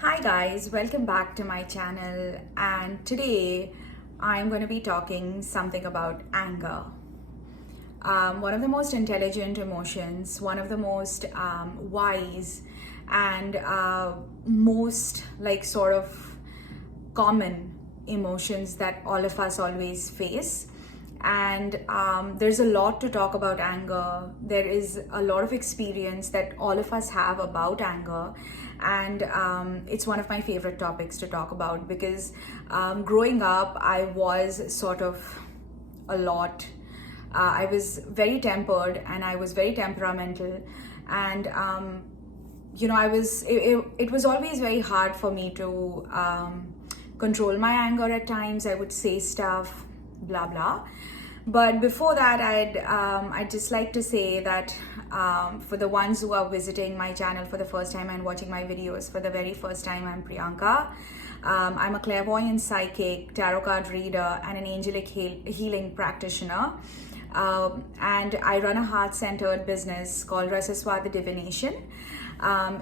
Hi guys, welcome back to my channel, and today I'm going to be talking something about anger. One of the most intelligent emotions, one of the most wise and most sort of common emotions that all of us always face. And there's a lot to talk about anger. There is a lot of experience that all of us have about anger, and it's one of my favorite topics to talk about because growing up I was sort of a lot. I was very tempered and I was very temperamental, and it was always very hard for me to control my anger. At times I would say stuff, blah blah. But before that, I'd just like to say that for the ones who are visiting my channel for the first time and watching my videos for the very first time, I'm Priyanka. I'm a clairvoyant psychic, tarot card reader, and an angelic healing practitioner. And I run a heart-centered business called Rasaswada Divination.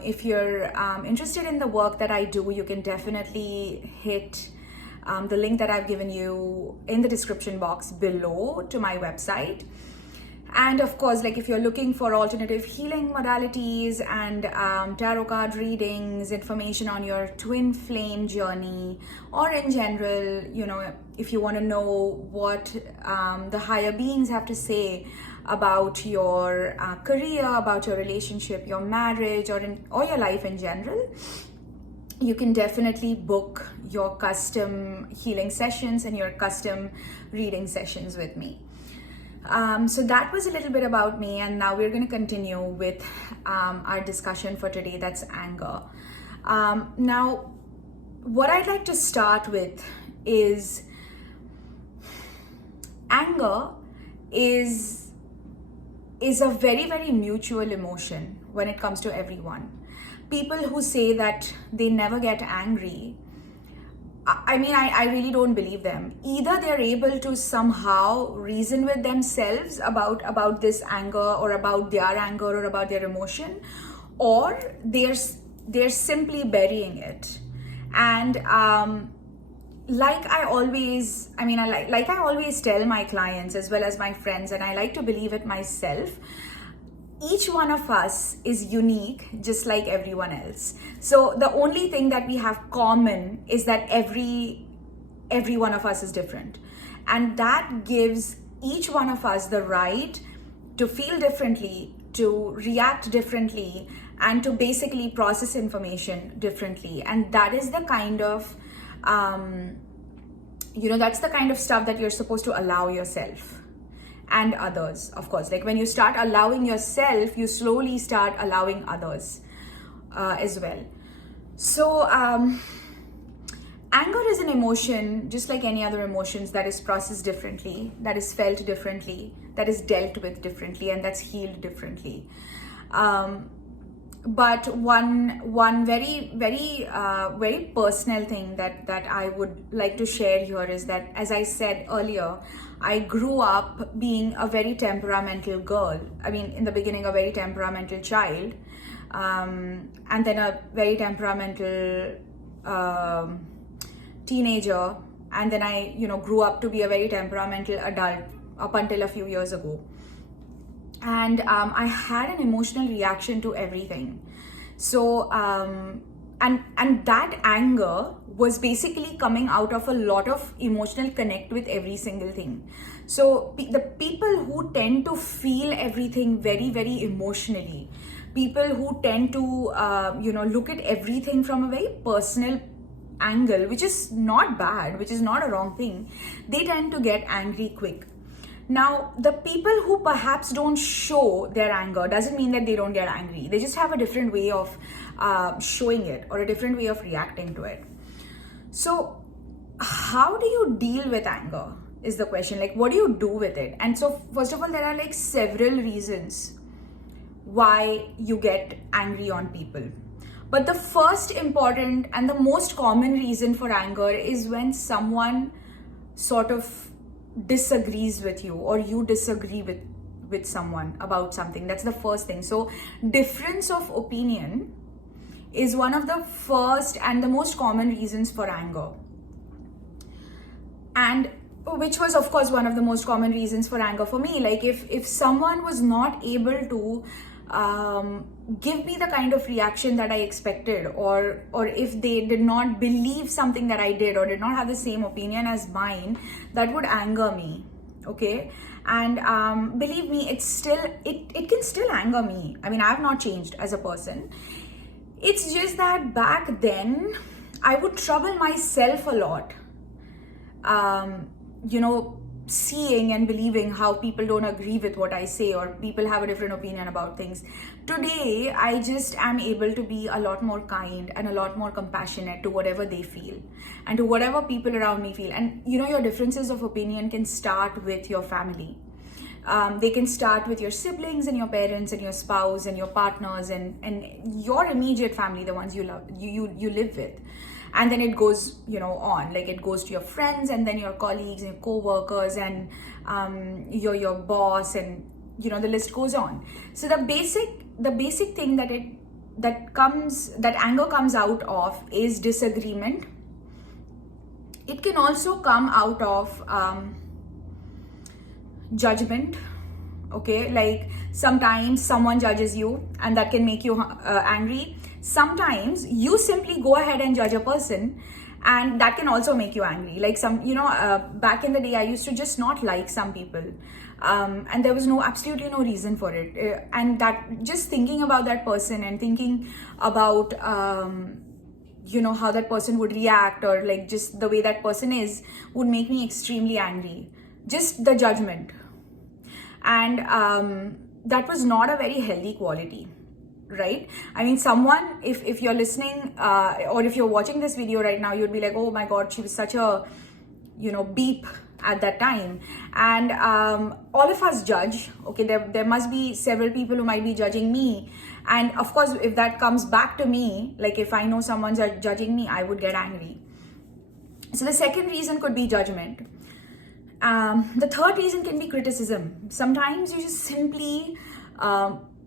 If you're interested in the work that I do, you can definitely hit the link that I've given you in the description box below to my website. And of course, if you're looking for alternative healing modalities and tarot card readings, information on your twin flame journey, or in general, if you want to know what the higher beings have to say about your career, about your relationship, your marriage, or your life in general, you can definitely book your custom healing sessions and your custom reading sessions with me. So that was a little bit about me, and now we're going to continue with our discussion for today. That's anger. Now, what I'd like to start with is anger is a very, very mutual emotion when it comes to everyone. People who say that they never get angry, I really don't believe them. Either they're able to somehow reason with themselves about this anger, or about their anger, or about their emotion, or they're simply burying it. And like I always tell my clients as well as my friends, and I like to believe it myself, each one of us is unique, just like everyone else. So the only thing that we have common is that every one of us is different, and that gives each one of us the right to feel differently, to react differently, and to basically process information differently. And that is the kind of that's the kind of stuff that you're supposed to allow yourself and others. Of course, when you start allowing yourself, you slowly start allowing others as well. So anger is an emotion just like any other emotions, that is processed differently, that is felt differently, that is dealt with differently, and that's healed differently. But one very, very, very personal thing that I would like to share here is that, as I said earlier, I grew up being a very temperamental girl. In the beginning, a very temperamental child, and then a very temperamental teenager, and then I grew up to be a very temperamental adult up until a few years ago. And I had an emotional reaction to everything. So and that anger was basically coming out of a lot of emotional connect with every single thing. So the people who tend to feel everything very, very emotionally, people who tend to look at everything from a very personal angle, which is not bad, which is not a wrong thing, they tend to get angry quick. Now, the people who perhaps don't show their anger doesn't mean that they don't get angry. They just have a different way of showing it, or a different way of reacting to it. So, how do you deal with anger is the question. What do you do with it? And so, first of all, there are several reasons why you get angry on people. But the first important and the most common reason for anger is when someone sort of disagrees with you, or you disagree with someone about something. That's the first thing. So difference of opinion is one of the first and the most common reasons for anger. And which was, of course, one of the most common reasons for anger for me. Like if someone was not able to give me the kind of reaction that I expected, or if they did not believe something that I did, or did not have the same opinion as mine, that would anger me. Okay. And believe me, it can still anger me. I mean, I have not changed as a person. It's just that back then I would trouble myself a lot, seeing and believing how people don't agree with what I say, or people have a different opinion about things. Today, I just am able to be a lot more kind and a lot more compassionate to whatever they feel and to whatever people around me feel. And your differences of opinion can start with your family. They can start with your siblings and your parents and your spouse and your partners and your immediate family, the ones you love, you live with. And then it goes, on, like it goes to your friends, and then your colleagues and your co-workers, and your boss, and the list goes on. So the basic thing that anger comes out of is disagreement. It can also come out of judgment. Okay, like sometimes someone judges you and that can make you angry. Sometimes you simply go ahead and judge a person and that can also make you angry. Like back in the day, I used to just not like some people, and there was absolutely no reason for it. And that, just thinking about that person and thinking about how that person would react, or like just the way that person is, would make me extremely angry. Just the judgment. And that was not a very healthy quality, right? I mean, someone, if you're listening or if you're watching this video right now, you'd be like, oh my God, she was such a, beep at that time. And all of us judge. Okay, there must be several people who might be judging me. And of course, if that comes back to me, like if I know someone's judging me, I would get angry. So the second reason could be judgment. The third reason can be criticism. Sometimes you just simply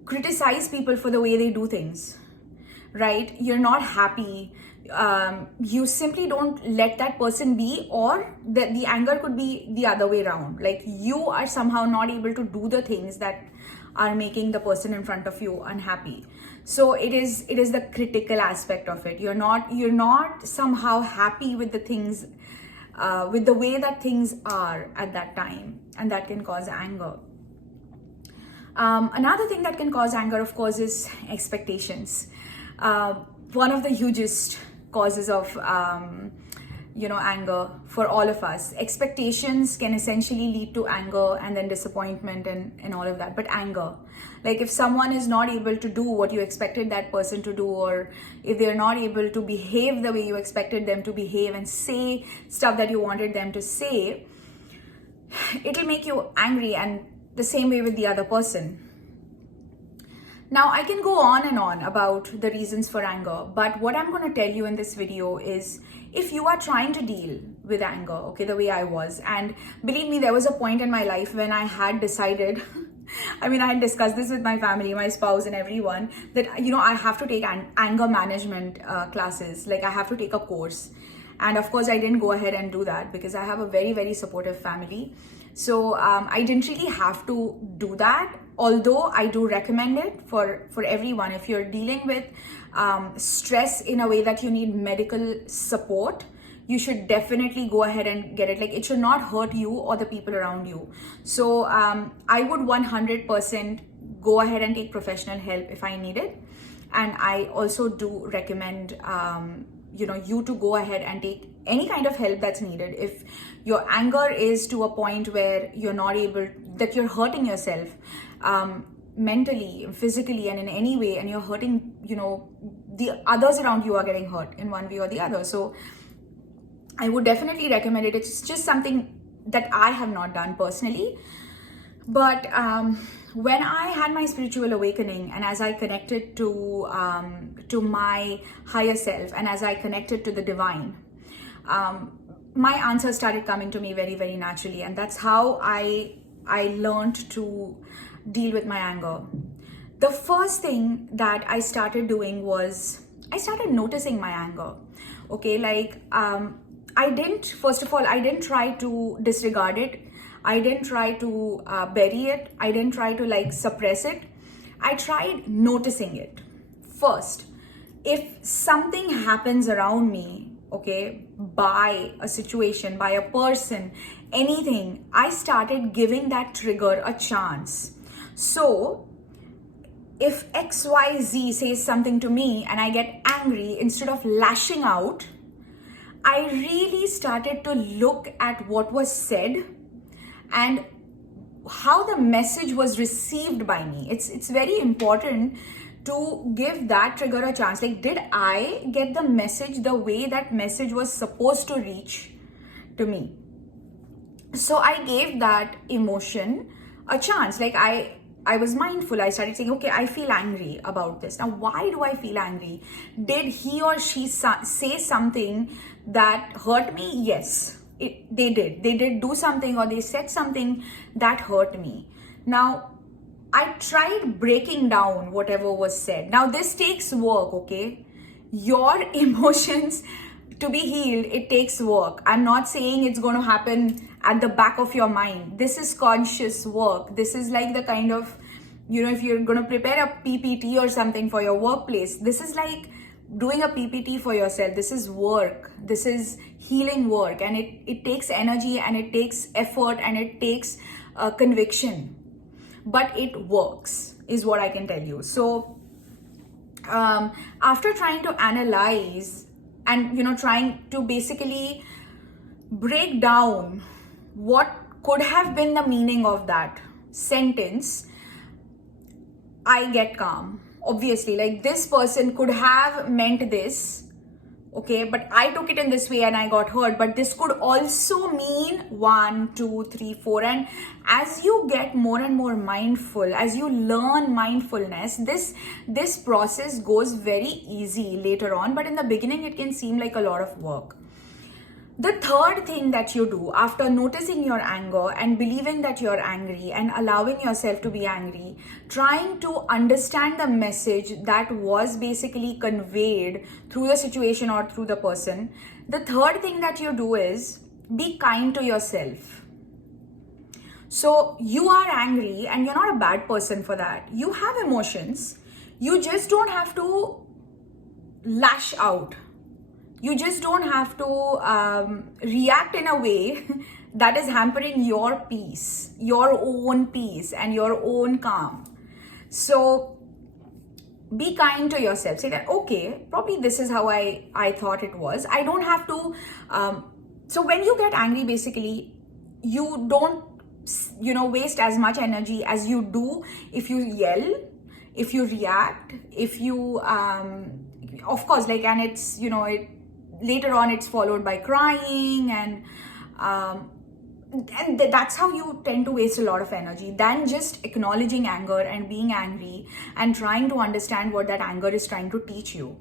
criticize people for the way they do things, right? You're not happy. You simply don't let that person be, or the anger could be the other way around. Like you are somehow not able to do the things that are making the person in front of you unhappy. So it is the critical aspect of it. You're not somehow happy with the things, with the way that things are at that time, and that can cause anger. Another thing that can cause anger, of course, is expectations. One of the hugest causes of anger for all of us. Expectations can essentially lead to anger and then disappointment and all of that. But anger, like if someone is not able to do what you expected that person to do, or if they're not able to behave the way you expected them to behave and say stuff that you wanted them to say, it'll make you angry, and the same way with the other person. Now, I can go on and on about the reasons for anger, but what I'm going to tell you in this video is, if you are trying to deal with anger, okay, the way I was, and believe me, there was a point in my life when I had decided, I had discussed this with my family, my spouse and everyone, that, I have to take anger management classes, like I have to take a course. And of course, I didn't go ahead and do that because I have a very, very supportive family. So I didn't really have to do that. Although I do recommend it for everyone. If you're dealing with stress in a way that you need medical support, you should definitely go ahead and get it. Like, it should not hurt you or the people around you. So I would 100% go ahead and take professional help if I need it. And I also do recommend you to go ahead and take any kind of help that's needed. If your anger is to a point where you're not able, that you're hurting yourself mentally, physically, and in any way, and you're hurting, the others around you are getting hurt in one way or the other. So I would definitely recommend it. It's just something that I have not done personally. But when I had my spiritual awakening, and as I connected to my higher self, and as I connected to the divine, my answers started coming to me very, very naturally. And that's how I learned to deal with my anger. The first thing that I started doing was I started noticing my anger. Okay, like I didn't, first of all, I didn't try to disregard it. I didn't try to bury it. I didn't try to like suppress it. I tried noticing it first. If something happens around me, okay, by a situation, by a person, anything, I started giving that trigger a chance. So if XYZ says something to me and I get angry, instead of lashing out, I really started to look at what was said and how the message was received by me. It's very important to give that trigger a chance. Like, did I get the message the way that message was supposed to reach to me? So I gave that emotion a chance. Like I was mindful. I started saying, okay, I feel angry about this. Now, why do I feel angry? Did he or she say something that hurt me? Yes, they did. They did do something, or they said something that hurt me. Now, I tried breaking down whatever was said. Now, this takes work, okay? Your emotions, to be healed, it takes work. I'm not saying it's going to happen at the back of your mind. This is conscious work. This is like the kind of, if you're going to prepare a PPT or something for your workplace, this is like doing a PPT for yourself. This is work. This is healing work. And it takes energy, and it takes effort, and it takes conviction. But it works, is what I can tell you. So after trying to analyze and trying to basically break down what could have been the meaning of that sentence, I get calm. Obviously, like, this person could have meant this, okay, but I took it in this way and I got hurt. But this could also mean 1, 2, 3, 4. And as you get more and more mindful, as you learn mindfulness, this process goes very easy later on. But in the beginning, it can seem like a lot of work. The third thing that you do after noticing your anger and believing that you're angry and allowing yourself to be angry, trying to understand the message that was basically conveyed through the situation or through the person, the third thing that you do is be kind to yourself. So you are angry and you're not a bad person for that. You have emotions. You just don't have to lash out. You just don't have to react in a way that is hampering your peace, your own peace and your own calm. So be kind to yourself. Say that, okay, probably this is how I thought it was. I don't have to. So when you get angry, basically, you don't, waste as much energy as you do if you yell, if you react, if you, of course, like, and it's, later on it's followed by crying and that's how you tend to waste a lot of energy than just acknowledging anger and being angry and trying to understand what that anger is trying to teach you.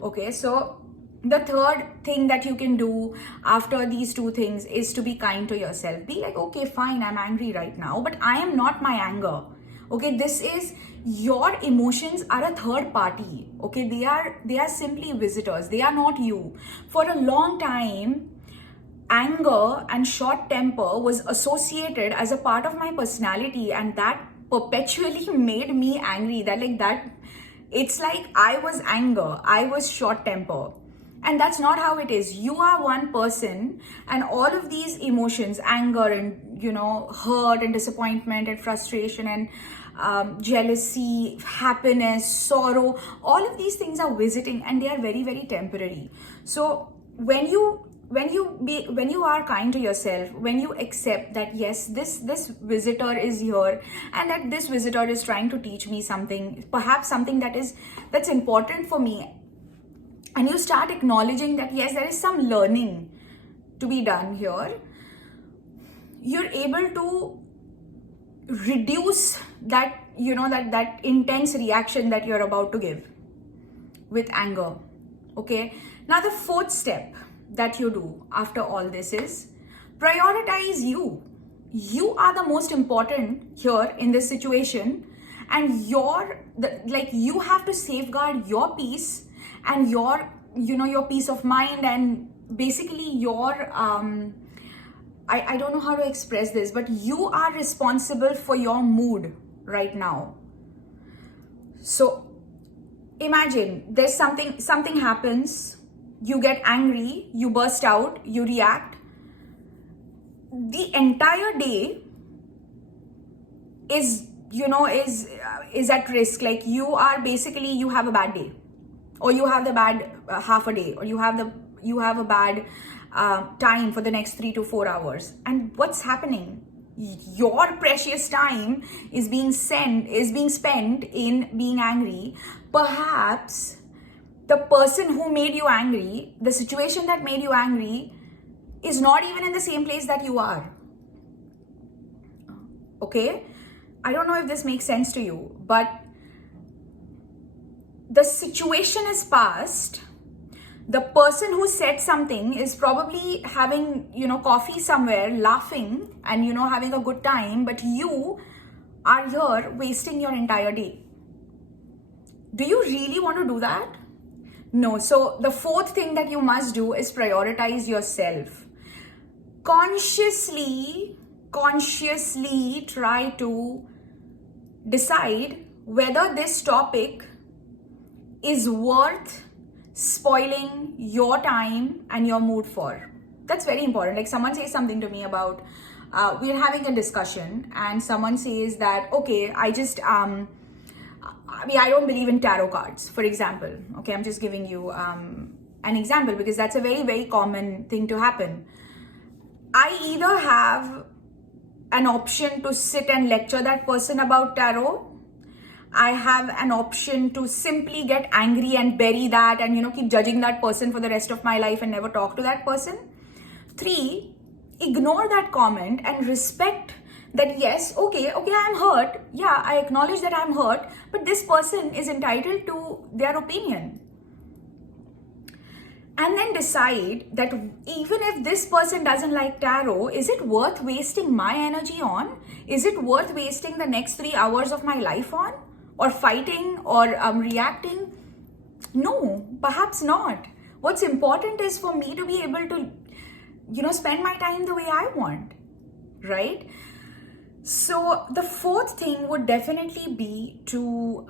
Okay, so the third thing that you can do after these two things is to be kind to yourself. Be like, okay, fine, I'm angry right now, but I am not my anger. Okay, this is, your emotions are a third party. Okay, they are simply visitors. They are not you. For a long time, anger and short temper was associated as a part of my personality, and that perpetually made me angry. It's like I was anger, I was short temper. And that's not how it is. You are one person, and all of these emotions, anger and, hurt and disappointment and frustration and jealousy, happiness, sorrow, all of these things are visiting, and they are very, very temporary. So when you are kind to yourself, when you accept that, yes, this visitor is here and that this visitor is trying to teach me something, perhaps something that's important for me, and you start acknowledging that, yes, there is some learning to be done here, you're able to reduce that, that intense reaction that you're about to give with anger. Okay, now the fourth step that you do after all this is prioritize you. You are the most important here in this situation, and you have to safeguard your peace and your, your peace of mind, and basically your, I don't know how to express this, but you are responsible for your mood right now. So imagine there's something happens, you get angry, you burst out, you react. The entire day is at risk. Like you have a bad day, or you have the bad half a day, or you have a bad time for the next 3 to 4 hours. And what's happening? Your precious time is being spent in being angry. Perhaps the person who made you angry, the situation that made you angry, is not even in the same place that you are. Okay? I don't know if this makes sense to you, but the situation is past. The person who said something is probably having, coffee somewhere, laughing and, having a good time, but you are here wasting your entire day. Do you really want to do that? No. So the fourth thing that you must do is prioritize yourself. Consciously try to decide whether this topic is worth spoiling your time and your mood for. That's very important. Like someone says something to me about, we're having a discussion, and someone says that, okay, I don't believe in tarot cards, for example. Okay, I'm just giving you an example because that's a very, very common thing to happen. I either have an option to sit and lecture that person about tarot. I have an option to simply get angry and bury that and, keep judging that person for the rest of my life and never talk to that person. 3, ignore that comment and respect that, yes, okay, I'm hurt. Yeah, I acknowledge that I'm hurt, but this person is entitled to their opinion. And then decide that even if this person doesn't like tarot, is it worth wasting my energy on? Is it worth wasting the next 3 hours of my life on? Or fighting or reacting? No, perhaps not. What's important is for me to be able to, spend my time the way I want, right? So the fourth thing would definitely be to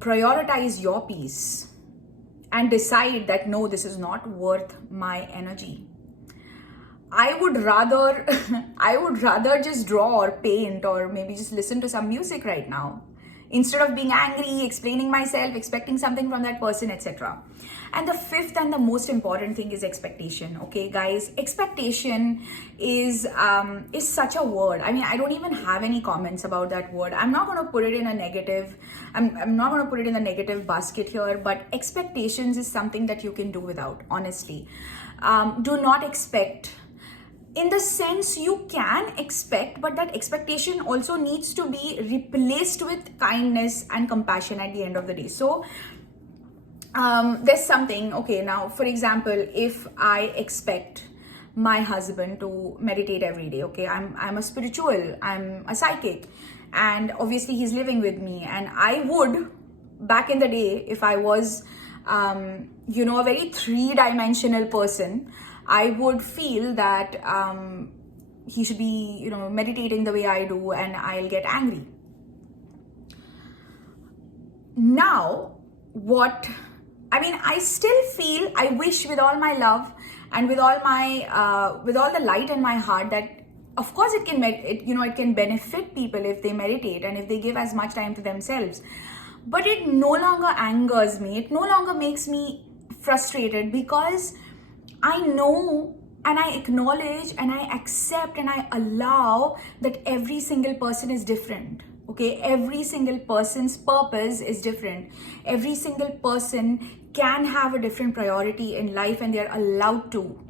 prioritize your peace and decide that, no, this is not worth my energy. I would rather just draw or paint or maybe just listen to some music right now, instead of being angry, explaining myself, expecting something from that person, etc. And the fifth and the most important thing is expectation. Okay, guys, expectation is such a word. I mean, I don't even have any comments about that word. I'm not going to put it in a negative. I'm not going to put it in the negative basket here. But expectations is something that you can do without. Honestly, do not expect. In the sense, you can expect, but that expectation also needs to be replaced with kindness and compassion at the end of the day. So there's something, okay, now for example, if I expect my husband to meditate every day, okay, I'm a spiritual, I'm a psychic, and obviously he's living with me, and I would, back in the day, if I was a very 3-dimensional person, I would feel that he should be, meditating the way I do, and I'll get angry. Now, I still feel, I wish with all my love and with all the light in my heart that, of course, it can benefit people if they meditate and if they give as much time to themselves. But it no longer angers me. It no longer makes me frustrated, because I know and I acknowledge and I accept and I allow that every single person is different. Okay, every single person's purpose is different. Every single person can have a different priority in life, and they're allowed to.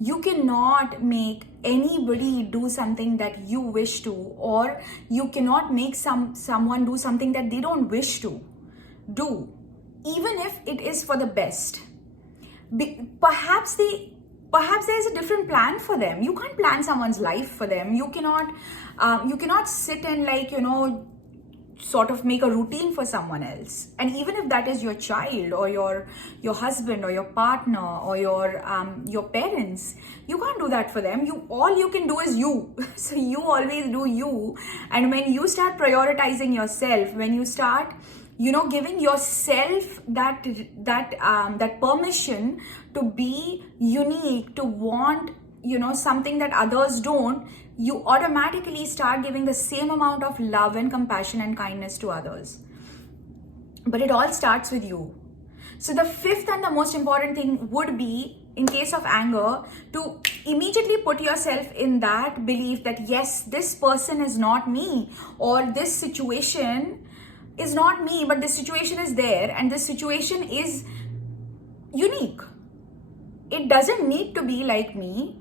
You cannot make anybody do something that you wish to, or you cannot make someone do something that they don't wish to do, even if it is for the best. Perhaps there's a different plan for them. You can't plan someone's life for them. You cannot sit and sort of make a routine for someone else. And even if that is your child or your husband or your partner or your parents, you can't do that for them. All you can do is you. So you always do you. And when you start prioritizing yourself, when you start giving yourself that permission to be unique, to want something that others don't, you automatically start giving the same amount of love and compassion and kindness to others. But it all starts with you. So the fifth and the most important thing would be, in case of anger, to immediately put yourself in that belief that yes, this person is not me, or this situation is not me, but this situation is there, and this situation is unique. It doesn't need to be like me,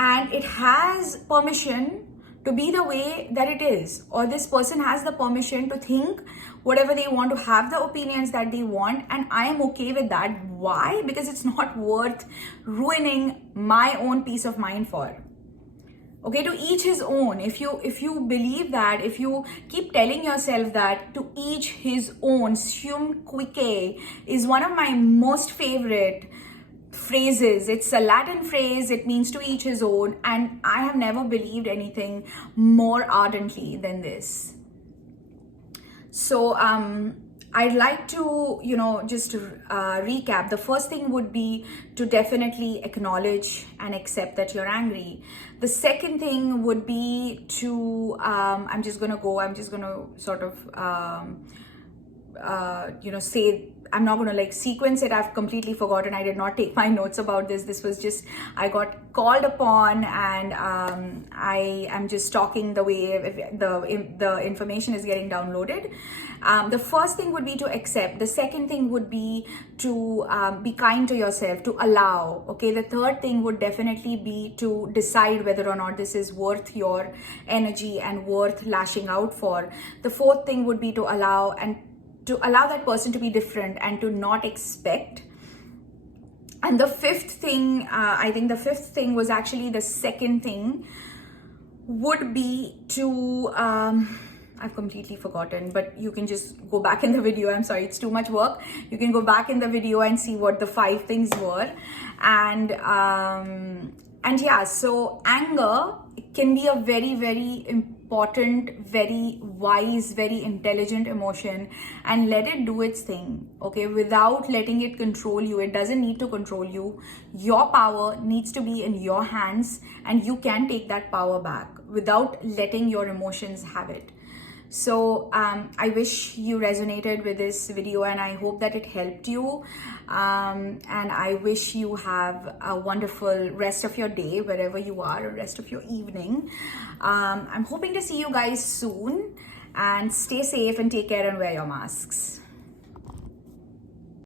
and it has permission to be the way that it is, or this person has the permission to think whatever they want, to have the opinions that they want, and I am okay with that. Why? Because it's not worth ruining my own peace of mind for. Okay, to each his own. If you believe that, if you keep telling yourself that, to each his own, sum cuique is one of my most favorite phrases. It's a Latin phrase. It means to each his own, and I have never believed anything more ardently than this. So I'd like to just recap. The first thing would be to definitely acknowledge and accept that you're angry. The second thing would be to I'm just gonna sort of say, I'm not going to sequence it. I've completely forgotten. I did not take my notes about this. This was just, I got called upon, and I am just talking the way the information is getting downloaded. The first thing would be to accept. The second thing would be to be kind to yourself, to allow. Okay. The third thing would definitely be to decide whether or not this is worth your energy and worth lashing out for. The fourth thing would be to allow that person to be different and to not expect. And the fifth thing, I think the fifth thing was actually the second thing, would be to, I've completely forgotten, but you can just go back in the video. I'm sorry, it's too much work. You can go back in the video and see what the 5 things were. And yeah, so anger can be a very, very important, very wise, very intelligent emotion, and let it do its thing, okay, without letting it control you. It doesn't need to control you. Your power needs to be in your hands, and you can take that power back without letting your emotions have it. So I wish you resonated with this video, and I hope that it helped you. And I wish you have a wonderful rest of your day, wherever you are, or rest of your evening. I'm hoping to see you guys soon, and stay safe and take care and wear your masks.